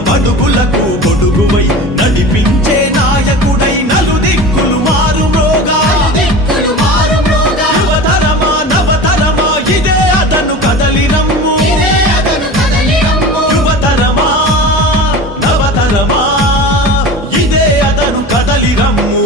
బడుగులకు గొడుగువై నడిపించే నాయకుడై నలుదిక్కులు మారు మ్రోగా యువతరమా నవతరమా ఇదే అతను కదలి రమ్ము యువతరమా నవతరమా ఇదే అతను కదలి రమ్ము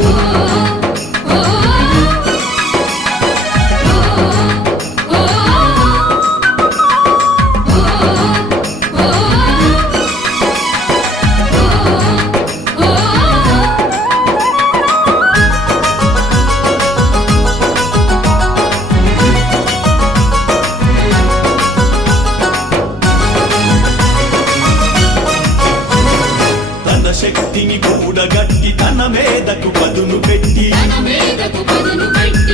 శక్తిని కూడగట్టి తన మీదకు పదును పెట్టి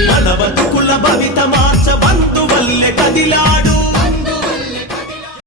మన బతుకుల భవిత మార్చ బంధు వల్లే కదిలాడు